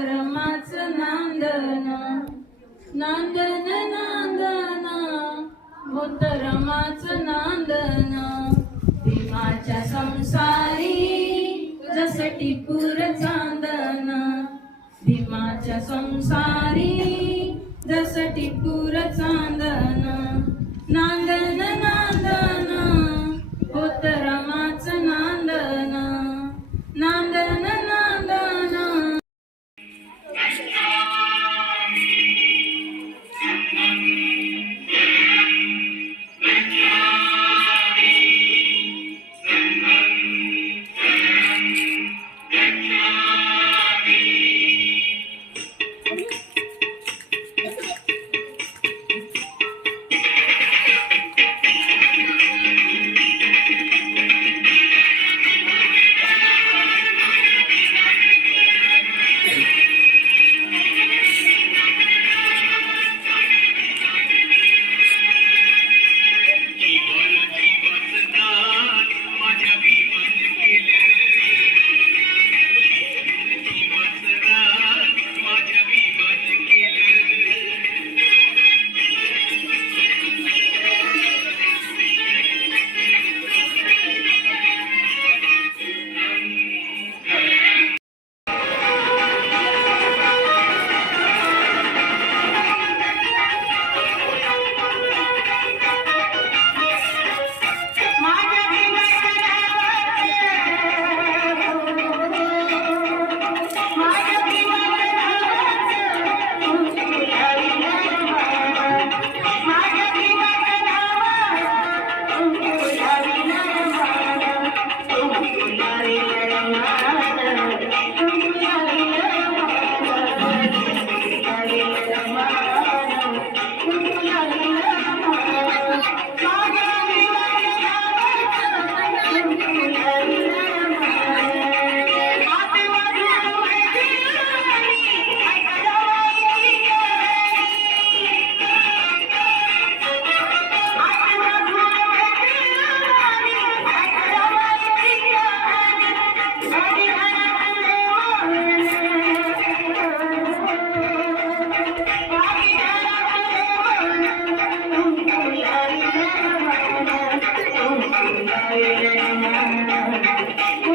रमाच नांदन नांदन नांदन होत नांदन भीमाच्या संसारी जस टिपूर चांदन भीमाच्या संसारी Thank you.